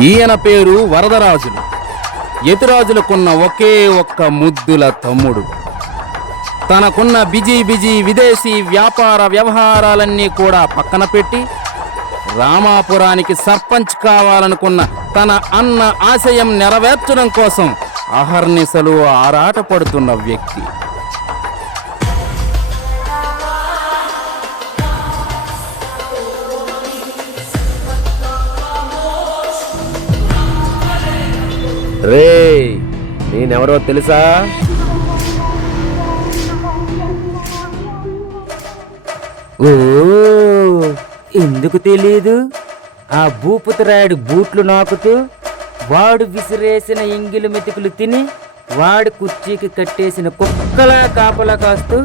ఈయన పేరు వరదరాజులు. యతిరాజులకున్న ఒకే ఒక్క ముద్దుల తమ్ముడు. తనకున్న బిజీ బిజీ విదేశీ వ్యాపార వ్యవహారాలన్నీ కూడా పక్కన పెట్టి రామాపురానికి సర్పంచ్ కావాలనుకున్న తన అన్న ఆశయం నెరవేర్చడం కోసం అహర్నిశలు ఆరాటపడుతున్న వ్యక్తి. రే నేనెవరో తెలుసా? ఓ ఎందుకు తెలియదు ఆ భూపుతరాయుడు బూట్లు నాకుతూ వాడు విసిరేసిన ఎంగిలి మెతుకులు తిని వాడి కుర్చీకి కట్టేసిన కుక్కలా కాపలా కాస్తూ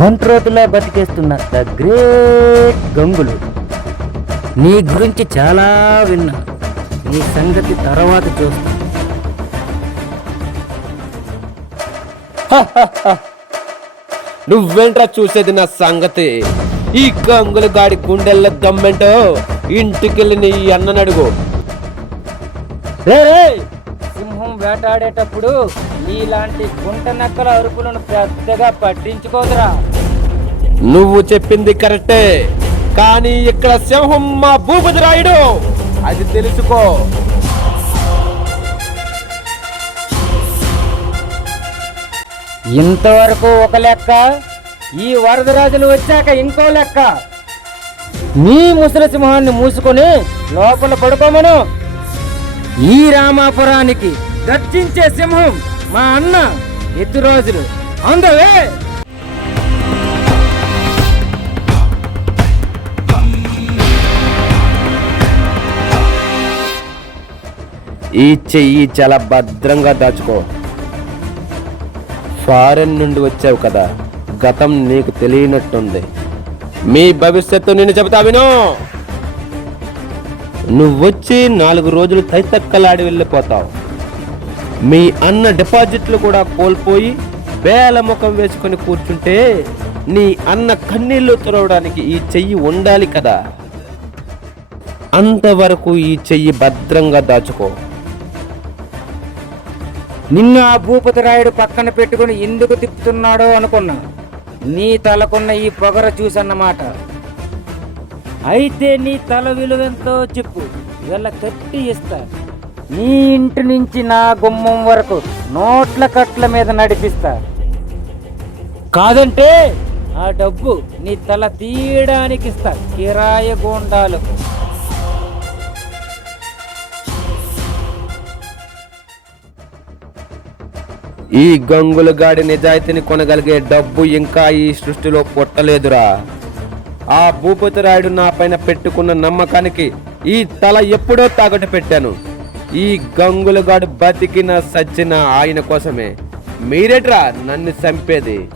బంట్రోతులా బతికేస్తున్న ద గ్రేట్ గంగులు. నీ గురించి చాలా విన్నా. నీ సంగతి తర్వాత చూస్తా. నువ్వేంట్రా చూసేది నా సంగతి? ఈ గంగుల గాడి గుండెల్లో దమ్మెంటో ఇంటికెళ్ళి నీ అన్నని అడుగు సింహం వేటాడేటప్పుడు ఇలాంటి గుంట నక్కల అరుపులను పెద్దగా పట్టించుకోదురా. నువ్వు చెప్పింది కరెక్టే. కానీ ఇక్కడ సింహం మా భూపతి రాయుడు. అది తెలుసుకో. ఇంతవరకు ఒక లెక్క ఈ వరదరాజులు వచ్చాక ఇంకో లెక్క. నీ ముసలి సింహాన్ని మూసుకొని లోపల పడుకోమను. ఈ రామాపురానికి గర్జించే సింహం మా అన్న ఎత్తు రోజులు. అందవే! ఈ చెయ్యి చాలా భద్రంగా దాచుకో. ఫారెన్ నుండి వచ్చావు కదా గతం నీకు తెలియనట్టుంది. మీ భవిష్యత్తు నేను చెబుతా విను. నువ్వొచ్చి నాలుగు రోజులు తైతక్కలాడి వెళ్ళిపోతావు. మీ అన్న డిపాజిట్లు కూడా కోల్పోయి వేల ముఖం వేసుకొని కూర్చుంటే నీ అన్న కన్నీళ్ళు తురవడానికి ఈ చెయ్యి ఉండాలి కదా. అంతవరకు ఈ చెయ్యి భద్రంగా దాచుకో. నిన్ను ఆ భూపతి రాయుడు పక్కన పెట్టుకుని ఎందుకు తిప్పుతున్నాడో అనుకున్నా. నీ తలకున్న ఈ పొగర చూసన్నమాట. అయితే నీ తల విలువెంతో చెప్పు. ఇవాళ కట్టి ఇస్తా. నీ ఇంటి నుంచి నా గుమ్మం వరకు నోట్ల కట్ల మీద నడిపిస్తా. కాదంటే ఆ డబ్బు నీ తల తీయడానికి ఇస్తా కిరాయ గోండాలకు. ఈ గంగుల గాడి నిజాయితీని కొనగలిగే డబ్బు ఇంకా ఈ సృష్టిలో పుట్టలేదురా. ఆ భూపతి రాయుడు నా పైన పెట్టుకున్న నమ్మకానికి ఈ తల ఎప్పుడో తాకట్టు పెట్టాను. ఈ గంగుల గాడు బతికిన సచ్చిన ఆయన కోసమే. మీరేట్రా నన్ను చంపేది?